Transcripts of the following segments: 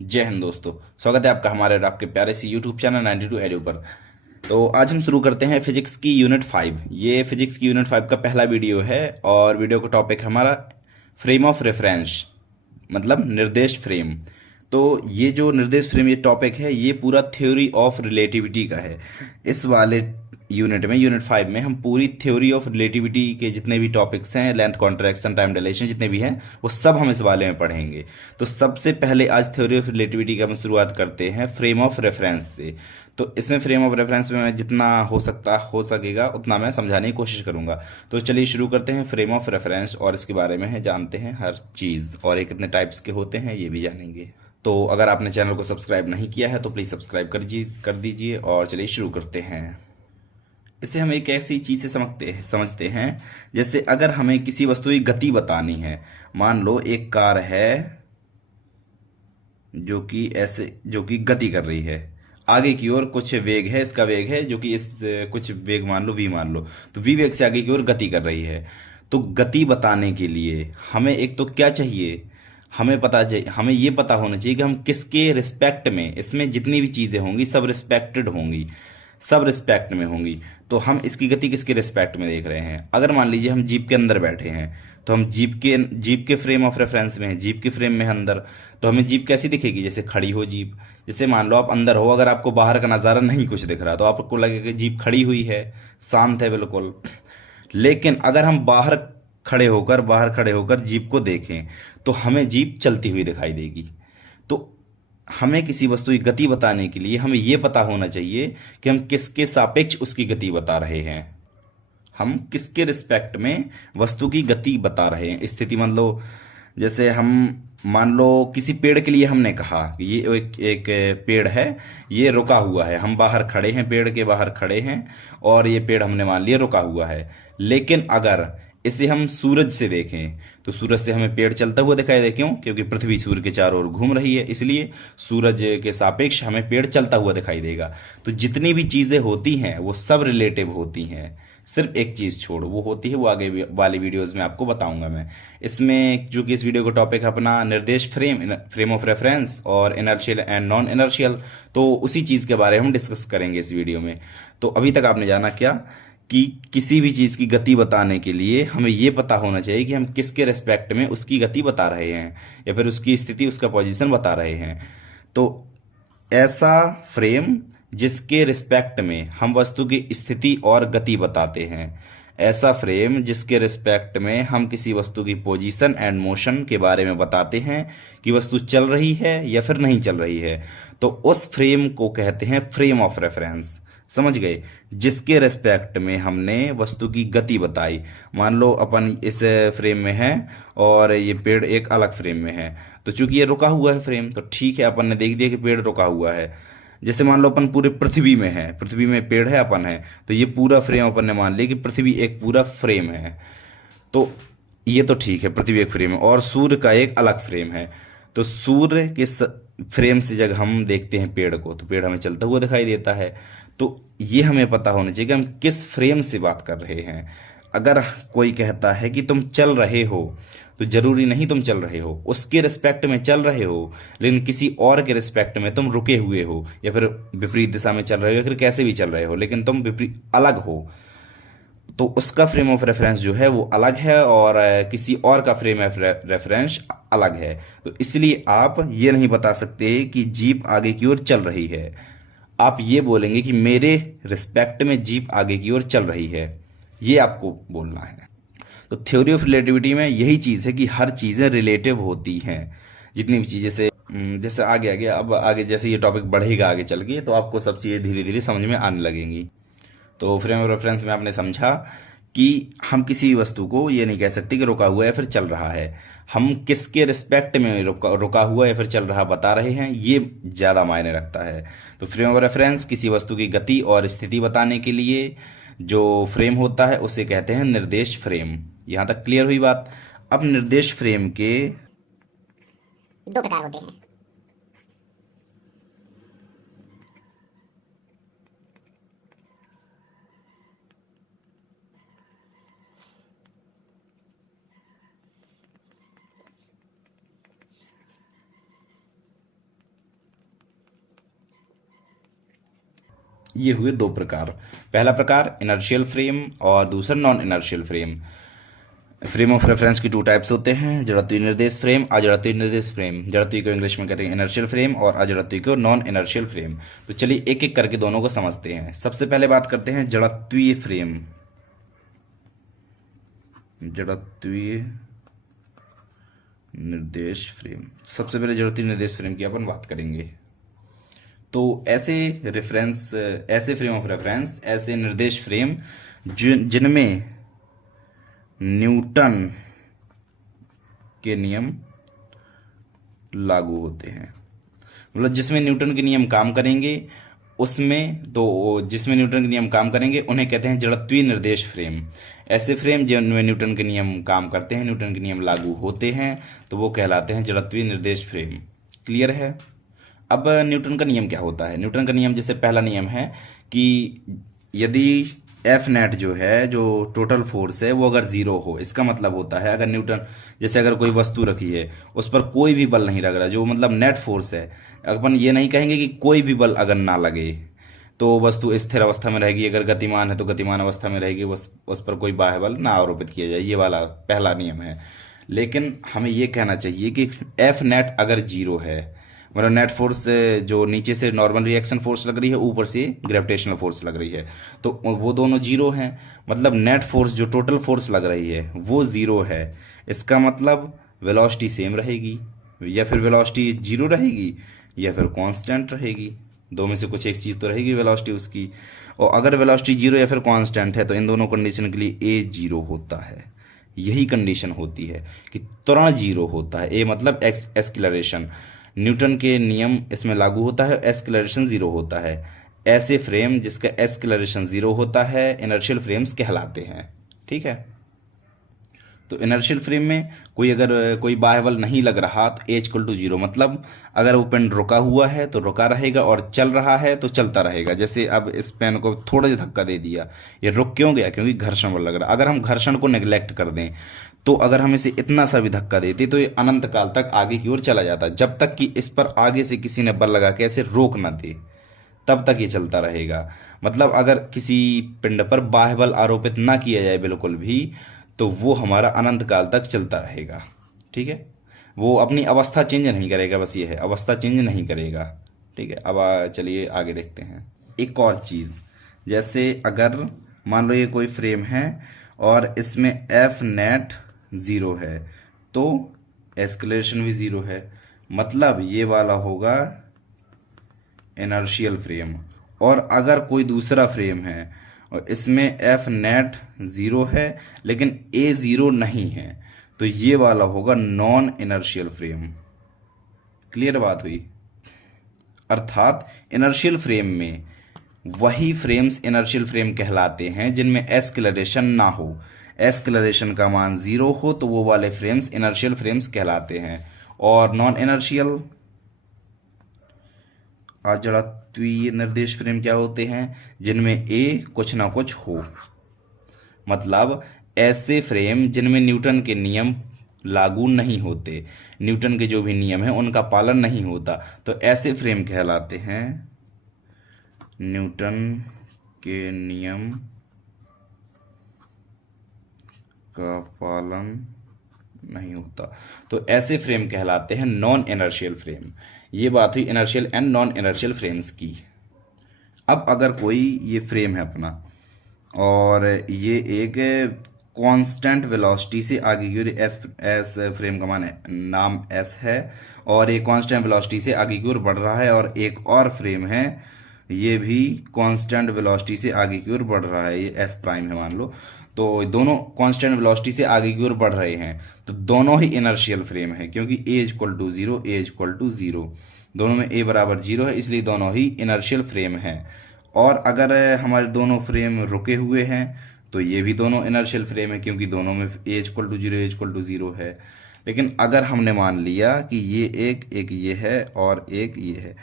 जय हिंद दोस्तों। स्वागत है आपका हमारे और आपके प्यारे सी यूट्यूब चैनल 92 एडू पर। तो आज हम शुरू करते हैं फिजिक्स की यूनिट 5। ये फिजिक्स की यूनिट 5 का पहला वीडियो है और वीडियो का टॉपिक है हमारा फ्रेम ऑफ रेफरेंस, मतलब निर्देश फ्रेम। तो ये जो निर्देश फ्रेम ये टॉपिक है ये पूरा थ्योरी ऑफ रिलेटिविटी का है। इस वाले यूनिट में, यूनिट 5 में, हम पूरी थ्योरी ऑफ रिलेटिविटी के जितने भी टॉपिक्स हैं, लेंथ कॉन्ट्रैक्शन, टाइम डायलेशन, जितने भी हैं, वो सब हम इस वाले में पढ़ेंगे। तो सबसे पहले आज थ्योरी ऑफ रिलेटिविटी का हम शुरुआत करते हैं फ्रेम ऑफ रेफरेंस से। तो इसमें फ्रेम ऑफ रेफरेंस में मैं जितना हो सकेगा उतना मैं समझाने की कोशिश करूंगा। तो चलिए शुरू करते हैं फ्रेम ऑफ रेफरेंस और इसके बारे में है जानते हैं हर चीज़, और ये कितने टाइप्स के होते हैं ये भी जानेंगे। तो अगर आपने चैनल को सब्सक्राइब नहीं किया है तो प्लीज़ सब्सक्राइब कर दीजिए और चलिए शुरू करते हैं। इसे हम एक ऐसी चीज़ से समझते हैं जैसे अगर हमें किसी वस्तु की गति बतानी है। मान लो एक कार है जो कि गति कर रही है आगे की ओर, कुछ वेग है, इसका वेग है जो कि कुछ वेग मान लो v मान लो, तो v वेग से आगे की ओर गति कर रही है। तो गति बताने के लिए हमें एक तो क्या चाहिए, हमें ये पता होना चाहिए कि हम किसके रिस्पेक्ट में, इसमें जितनी भी चीज़ें होंगी सब रिस्पेक्टेड होंगी, सब रिस्पेक्ट में होंगी। तो हम इसकी गति किसके रिस्पेक्ट में देख रहे हैं। अगर मान लीजिए हम जीप के अंदर बैठे हैं तो हम जीप के फ्रेम ऑफ रेफरेंस में हैं, जीप के फ्रेम में है अंदर। तो हमें जीप कैसी दिखेगी, जैसे खड़ी हो जीप। जैसे मान लो आप अंदर हो, अगर आपको बाहर का नज़ारा नहीं कुछ दिख रहा तो आपको लगेगा जीप खड़ी हुई है, शांत है बिल्कुल। लेकिन अगर हम बाहर खड़े होकर जीप को देखें तो हमें जीप चलती हुई दिखाई देगी। तो हमें किसी वस्तु की गति बताने के लिए हमें यह पता होना चाहिए कि हम किसके सापेक्ष उसकी गति बता रहे हैं, हम किसके रिस्पेक्ट में वस्तु की गति बता रहे हैं, स्थिति। मान लो जैसे हम मान लो किसी पेड़ के लिए हमने कहा कि ये एक पेड़ है, ये रुका हुआ है, हम बाहर खड़े हैं, पेड़ के बाहर खड़े हैं और ये पेड़ हमने मान लिया रुका हुआ है। लेकिन अगर इसे हम सूरज से देखें तो सूरज से हमें पेड़ चलता हुआ दिखाई दे, क्यों? क्योंकि पृथ्वी सूर्य के चारों ओर घूम रही है, इसलिए सूरज के सापेक्ष हमें पेड़ चलता हुआ दिखाई देगा। तो जितनी भी चीज़ें होती हैं वो सब रिलेटिव होती हैं, सिर्फ एक चीज़ छोड़, वो होती है, वो आगे वाली वीडियोस में आपको बताऊंगा मैं। इसमें जो कि इस वीडियो का टॉपिक है अपना निर्देश फ्रेम ऑफ रेफरेंस और इनर्शियल एंड नॉन इनर्शियल, तो उसी चीज़ के बारे में हम डिस्कस करेंगे इस वीडियो में। तो अभी तक आपने जाना क्या कि किसी भी चीज़ की गति बताने के लिए हमें ये पता होना चाहिए कि हम किसके रेस्पेक्ट में उसकी गति बता रहे हैं या फिर उसकी स्थिति, उसका पोजीशन बता रहे हैं। तो ऐसा फ्रेम जिसके रिस्पेक्ट में हम वस्तु की स्थिति और गति बताते हैं, ऐसा फ्रेम जिसके रिस्पेक्ट में हम किसी वस्तु की पोजीशन एंड मोशन के बारे में बताते हैं कि वस्तु चल रही है या फिर नहीं चल रही है, तो उस फ्रेम को कहते हैं फ्रेम ऑफ रेफरेंस। समझ गए? जिसके रेस्पेक्ट में हमने वस्तु की गति बताई। मान लो अपन इस फ्रेम में है और ये पेड़ एक अलग फ्रेम में है, तो चूंकि ये रुका हुआ है फ्रेम, तो ठीक है, अपन ने देख दिया कि पेड़ रुका हुआ है। जैसे मान लो अपन पूरे पृथ्वी में है, पृथ्वी में पेड़ है, अपन है, तो ये पूरा फ्रेम अपन ने मान लिया कि पृथ्वी एक पूरा फ्रेम है। तो ये तो ठीक है, पृथ्वी एक फ्रेम है और सूर्य का एक अलग फ्रेम है। तो सूर्य के फ्रेम से जब हम देखते हैं पेड़ को तो पेड़ हमें चलता हुआ दिखाई देता है। तो ये हमें पता होना चाहिए कि हम किस फ्रेम से बात कर रहे हैं। अगर कोई कहता है कि तुम चल रहे हो तो जरूरी नहीं तुम चल रहे हो, उसके रिस्पेक्ट में चल रहे हो, लेकिन किसी और के रिस्पेक्ट में तुम रुके हुए हो या फिर विपरीत दिशा में चल रहे हो या फिर कैसे भी चल रहे हो, लेकिन तुम विपरीत अलग हो, तो उसका फ्रेम ऑफ रेफरेंस जो है वो अलग है और किसी और का फ्रेम ऑफ रेफरेंस अलग है। तो इसलिए आप ये नहीं बता सकते कि जीप आगे की ओर चल रही है, आप ये बोलेंगे कि मेरे रिस्पेक्ट में जीप आगे की ओर चल रही है, ये आपको बोलना है। तो थ्योरी ऑफ रिलेटिविटी में यही चीज़ है कि हर चीज़ें रिलेटिव होती हैं, जितनी भी चीज़ें से जैसे आगे आगे अब आगे जैसे ये टॉपिक बढ़ेगा आगे चल के, तो आपको सब चीज़ें धीरे धीरे समझ में आने लगेंगी। तो फ्रेम ऑफ रेफरेंस में आपने समझा कि हम किसी वस्तु को ये नहीं कह सकते कि रुका हुआ है फिर चल रहा है, हम किसके रिस्पेक्ट में रुका हुआ है फिर चल रहा बता रहे हैं, ये ज़्यादा मायने रखता है। तो फ्रेम ऑफ रेफरेंस किसी वस्तु की गति और स्थिति बताने के लिए जो फ्रेम होता है उसे कहते हैं निर्देश फ्रेम। यहाँ तक क्लियर हुई बात? अब निर्देश फ्रेम के दो प्रकार होते हैं। ये हुए दो प्रकार। पहला प्रकार इनर्शियल फ्रेम और दूसरा non inertial frame. Frame of reference की टू टाइप्स होते हैं, जड़त्वीय निर्देश फ्रेम, अजड़त्वीय निर्देश फ्रेम। जड़त्वीय को इंग्लिश में कहते हैं इनर्शियल फ्रेम और अजड़त्वीय को नॉन इनर्शियल फ्रेम। तो चलिए एक एक करके दोनों को समझते हैं। सबसे पहले बात करते हैं जड़त्वीय फ्रेम। जड़त्वीय निर्देश फ्रेम, सबसे पहले जड़त्वीय निर्देश फ्रेम की अपन बात करेंगे। तो ऐसे फ्रेम ऑफ रेफरेंस, ऐसे निर्देश फ्रेम जिनमें न्यूटन के नियम लागू होते हैं, मतलब जिसमें न्यूटन के नियम काम करेंगे जिसमें न्यूटन के नियम काम करेंगे उन्हें कहते हैं जड़त्वीय निर्देश फ्रेम। ऐसे फ्रेम जिनमें न्यूटन के नियम काम करते हैं, न्यूटन के नियम लागू होते हैं, तो वो कहलाते हैं जड़त्वीय निर्देश फ्रेम। क्लियर है? अब न्यूटन का नियम क्या होता है? न्यूटन का नियम जैसे पहला नियम है कि यदि एफ नेट जो है, जो टोटल फोर्स है, वो अगर जीरो हो, इसका मतलब होता है अगर कोई वस्तु रखी है उस पर कोई भी बल नहीं लग रहा, जो मतलब नेट फोर्स है। अपन ये नहीं कहेंगे कि कोई भी बल अगर ना लगे तो वस्तु स्थिर अवस्था में रहेगी, अगर गतिमान है तो गतिमान अवस्था में रहेगी, उस पर कोई बाह्य बल ना आरोपित किया जाए। ये वाला पहला नियम है। लेकिन हमें ये कहना चाहिए कि एफ नेट अगर जीरो है, मतलब नेट फोर्स जो नीचे से नॉर्मल रिएक्शन फोर्स लग रही है, ऊपर से ग्रेविटेशनल फोर्स लग रही है, तो वो दोनों जीरो हैं। मतलब नेट फोर्स जो टोटल फोर्स लग रही है वो जीरो है। इसका मतलब वेलोसिटी सेम रहेगी, या फिर वेलोसिटी जीरो रहेगी, या फिर कांस्टेंट रहेगी। दो में से कुछ एक चीज़ तो रहेगी वेलोसिटी उसकी। और अगर वेलोसिटी जीरो या फिर कांस्टेंट है तो इन दोनों कंडीशन के लिए ए जीरो होता है। यही कंडीशन होती है कि त्वरण जीरो होता है। ए मतलब एक्सक्लरेशन, न्यूटन के नियम इसमें लागू होता है, एक्सक्लरेशन जीरो होता है। ऐसे फ्रेम जिसका एक्सक्लरेशन जीरो होता है इनर्शियल फ्रेम्स कहलाते हैं। ठीक है? तो इनर्शियल फ्रेम में कोई बाह्य बल नहीं लग रहा तो एच इक्वल टू जीरो, मतलब अगर वो पेन रुका हुआ है तो रुका रहेगा और चल रहा है तो चलता रहेगा। जैसे अब इस पेन को थोड़ा सा धक्का दे दिया, ये रुक क्यों गया? क्योंकि घर्षण बल लग रहा। अगर हम घर्षण को नेग्लेक्ट कर दें तो अगर हम इसे इतना सा भी धक्का देते तो ये अनंत काल तक आगे की ओर चला जाता, जब तक कि इस पर आगे से किसी ने बल लगा के ऐसे रोक ना दे, तब तक ये चलता रहेगा। मतलब अगर किसी पिंड पर बाह्य बल आरोपित ना किया जाए बिल्कुल भी, तो वो हमारा अनंत काल तक चलता रहेगा। ठीक है? वो अपनी अवस्था चेंज नहीं करेगा, बस ये है, अवस्था चेंज नहीं करेगा। ठीक है? अब चलिए आगे देखते हैं। एक और चीज़, जैसे अगर मान लो ये कोई फ्रेम है और इसमें एफ नेट ज़ीरो है तो एक्सक्लरेशन भी ज़ीरो है, मतलब ये वाला होगा इनर्शियल फ्रेम। और अगर कोई दूसरा फ्रेम है और इसमें एफ नेट ज़ीरो है लेकिन ए ज़ीरो नहीं है, तो ये वाला होगा नॉन इनर्शियल फ्रेम। क्लियर बात हुई? अर्थात इनर्शियल फ्रेम में वही फ्रेम्स इनर्शियल फ्रेम कहलाते हैं जिनमें एक्सक्लरेशन ना हो। एक्सक्लरेशन का मान ज़ीरो हो तो वो वाले फ्रेम्स इनर्शियल फ्रेम्स कहलाते हैं। और नॉन इनर्शियल अजड़त्वीय निर्देश फ्रेम क्या होते हैं? जिनमें ए कुछ ना कुछ हो, मतलब ऐसे फ्रेम जिनमें न्यूटन के नियम लागू नहीं होते, न्यूटन के जो भी नियम है उनका पालन नहीं होता, तो ऐसे फ्रेम कहलाते हैं न्यूटन के नियम का पालन नहीं होता, तो ऐसे फ्रेम कहलाते हैं नॉन इनर्शियल फ्रेम। ये बात हुई inertial and non inertial frames की। अब अगर कोई ये फ्रेम है अपना और ये एक कांस्टेंट वेलोसिटी से आगे की ओर, एस फ्रेम का मान नाम एस है, और ये कांस्टेंट वेलोसिटी से आगे की ओर बढ़ रहा है, और एक और फ्रेम है ये भी कांस्टेंट वेलोसिटी से आगे की ओर बढ़ रहा है, ये एस प्राइम है मान लो। तो दोनों कांस्टेंट वेलोसिटी से आगे की ओर बढ़ रहे हैं, तो दोनों ही इनर्शियल फ्रेम है, क्योंकि a equal to zero, a equal to zero, दोनों में ए बराबर जीरो है, इसलिए दोनों ही इनर्शियल फ्रेम हैं। और अगर हमारे दोनों फ्रेम रुके हुए हैं तो ये भी दोनों इनर्शियल फ्रेम है, क्योंकि दोनों में a equal to zero, a equal to zero है। लेकिन अगर हमने मान लिया कि ये एक ये है और एक ये है,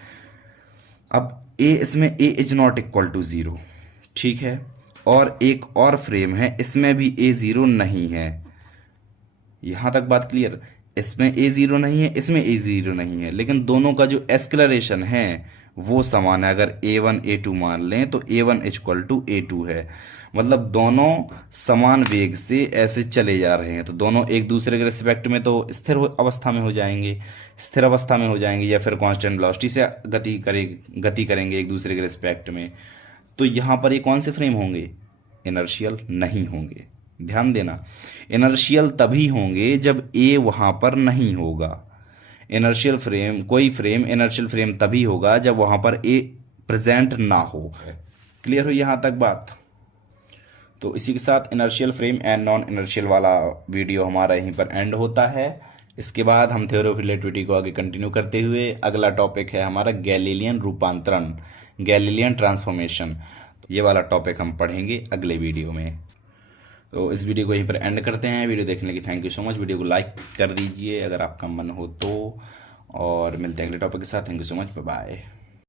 अब ए इसमें a is not equal to zero, ठीक है, और एक और फ्रेम है इसमें भी ए ज़ीरो नहीं है। यहाँ तक बात क्लियर? इसमें ए ज़ीरो नहीं है, इसमें ए ज़ीरो नहीं है, लेकिन दोनों का जो एक्सक्लरेशन है वो समान है। अगर A1 A2 मान लें तो A1 इक्वल टू A2 है, मतलब दोनों समान वेग से ऐसे चले जा रहे हैं, तो दोनों एक दूसरे के रिस्पेक्ट में तो अवस्था में हो जाएंगे, स्थिर अवस्था में हो जाएंगे, या फिर कांस्टेंट वेलोसिटी से गति करेंगे एक दूसरे के रिस्पेक्ट में। तो यहाँ पर ये कौन से फ्रेम होंगे? इनर्शियल नहीं होंगे। ध्यान देना, इनर्शियल तभी होंगे जब ए वहाँ पर नहीं होगा। इनर्शियल फ्रेम, कोई फ्रेम इनर्शियल फ्रेम तभी होगा जब वहाँ पर ए प्रेजेंट ना हो। क्लियर हो यहाँ तक बात? तो इसी के साथ inertial frame and non inertial वाला वीडियो हमारा यहीं पर एंड होता है। इसके बाद हम थ्योरी ऑफ रिलेटिविटी को आगे कंटिन्यू करते हुए अगला टॉपिक है हमारा गैलीलियन रूपांतरण, गैलीलियन ट्रांसफॉर्मेशन। ये वाला टॉपिक हम पढ़ेंगे अगले वीडियो में। तो इस वीडियो को यहीं पर एंड करते हैं। वीडियो देखने की thank you so much. Video को लाइक कर दीजिए अगर आपका मन हो तो, और मिलते हैं अगले टॉपिक के साथ। Thank you so much, bye bye.